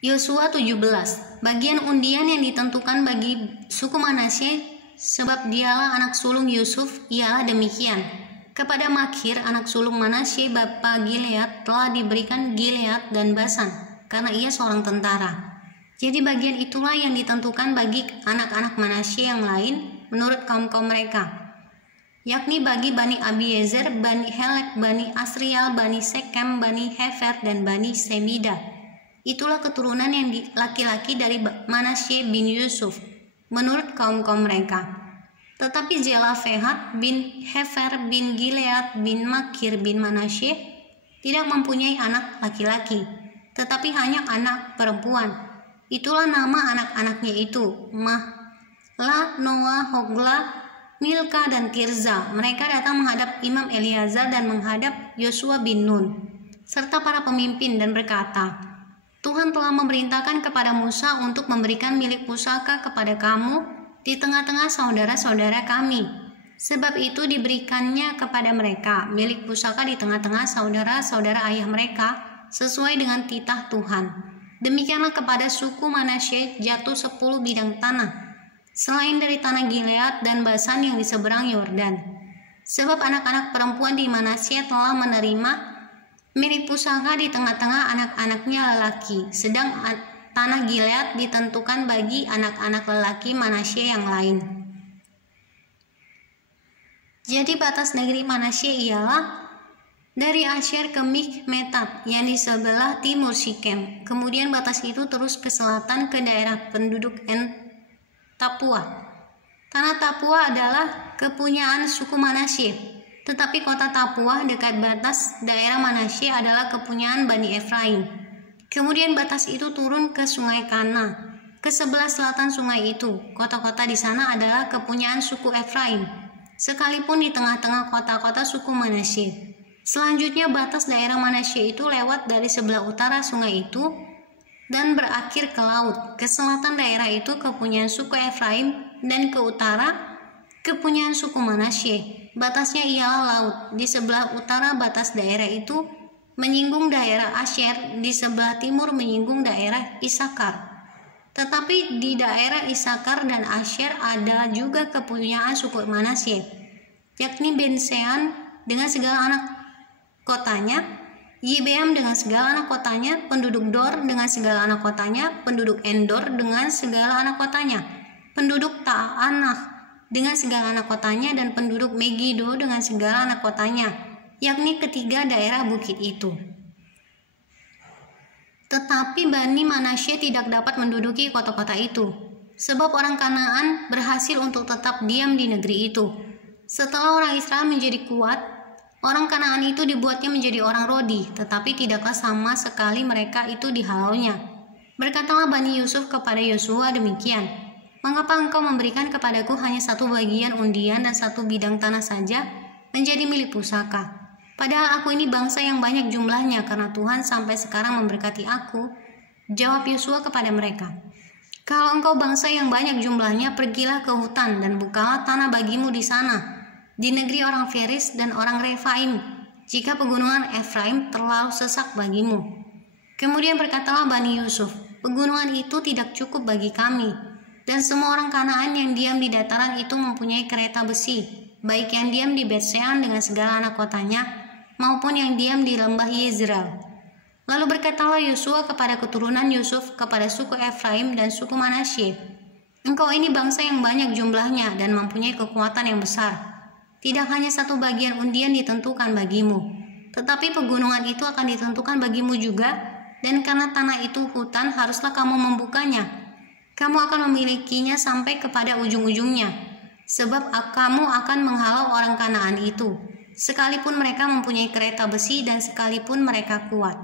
Yosua 17. Bagian undian yang ditentukan bagi suku Manasye sebab dialah anak sulung Yusuf ialah demikian. Kepada Makir anak sulung Manasye bapa Gilead telah diberikan Gilead dan Basan karena ia seorang tentara. Jadi bagian itulah yang ditentukan bagi anak-anak Manasye yang lain menurut kaum-kaum mereka, yakni bagi Bani Abiezer, Bani Helek, Bani Asriel, Bani Sekem, Bani Hefer, dan Bani Semida. Itulah keturunan yang laki-laki dari Manasye bin Yusuf menurut kaum-kaum mereka. Tetapi Zelafehat bin Hefer bin Gilead bin Makir bin Manasye tidak mempunyai anak laki-laki, tetapi hanya anak perempuan. Itulah nama anak-anaknya itu, Mahla, Noah, Hogla, Milka, dan Tirza. Mereka datang menghadap Imam Eleazar dan menghadap Yosua bin Nun serta para pemimpin dan berkata, Tuhan telah memerintahkan kepada Musa untuk memberikan milik pusaka kepada kamu di tengah-tengah saudara-saudara kami. Sebab itu diberikannya kepada mereka milik pusaka di tengah-tengah saudara-saudara ayah mereka sesuai dengan titah Tuhan. Demikianlah kepada suku Manasye jatuh 10 bidang tanah, selain dari tanah Gilead dan Basan yang di seberang Yordan. Sebab anak-anak perempuan di Manasye telah menerima milik pusaka di tengah-tengah anak-anaknya lelaki, sedang tanah Gilead ditentukan bagi anak-anak lelaki Manasye yang lain. Jadi batas negeri Manasye ialah dari Asyer ke Mikmetat yang di sebelah timur Sikem. Kemudian batas itu terus ke selatan ke daerah penduduk Tapua. Tanah Tapua adalah kepunyaan suku Manasye, tetapi kota Tapua dekat batas daerah Manasye adalah kepunyaan Bani Efraim. Kemudian batas itu turun ke sungai Kana, ke sebelah selatan sungai itu. Kota-kota di sana adalah kepunyaan suku Efraim, sekalipun di tengah-tengah kota-kota suku Manasye. Selanjutnya batas daerah Manasye itu lewat dari sebelah utara sungai itu dan berakhir ke laut. Ke selatan daerah itu kepunyaan suku Efraim dan ke utara kepunyaan suku Manasye. Batasnya ialah laut. Di sebelah utara batas daerah itu menyinggung daerah Asyer, di sebelah timur menyinggung daerah Isakar. Tetapi di daerah Isakar dan Asyer ada juga kepunyaan suku Manasye, yakni Bensean dengan segala anak kotanya, Yibeam dengan segala anak kotanya, penduduk Dor dengan segala anak kotanya, penduduk Endor dengan segala anak kotanya, penduduk Ta'anah dengan segala anak kotanya, dan penduduk Megido dengan segala anak kotanya, yakni ketiga daerah bukit itu. Tetapi Bani Manasye tidak dapat menduduki kota-kota itu, sebab orang Kanaan berhasil untuk tetap diam di negeri itu. Setelah orang Israel menjadi kuat, orang Kanaan itu dibuatnya menjadi orang Rodi, tetapi tidaklah sama sekali mereka itu dihalaunya. Berkatalah Bani Yusuf kepada Yosua demikian, mengapa engkau memberikan kepadaku hanya satu bagian undian dan satu bidang tanah saja menjadi milik pusaka? Padahal aku ini bangsa yang banyak jumlahnya, karena Tuhan sampai sekarang memberkati aku. Jawab Yosua kepada mereka, kalau engkau bangsa yang banyak jumlahnya, pergilah ke hutan dan bukalah tanah bagimu di sana, di negeri orang Feris dan orang Refaim, jika pegunungan Efraim terlalu sesak bagimu. Kemudian berkatalah Bani Yusuf, pegunungan itu tidak cukup bagi kami. Dan semua orang Kanaan yang diam di dataran itu mempunyai kereta besi, baik yang diam di Betsean dengan segala anak kotanya, maupun yang diam di lembah Yezreel. Lalu berkatalah Yosua kepada keturunan Yusuf, kepada suku Efraim dan suku Manasye, engkau ini bangsa yang banyak jumlahnya dan mempunyai kekuatan yang besar. Tidak hanya satu bagian undian ditentukan bagimu, tetapi pegunungan itu akan ditentukan bagimu juga, dan karena tanah itu hutan, haruslah kamu membukanya. Kamu akan memilikinya sampai kepada ujung-ujungnya, sebab kamu akan menghalau orang Kanaan itu, sekalipun mereka mempunyai kereta besi dan sekalipun mereka kuat.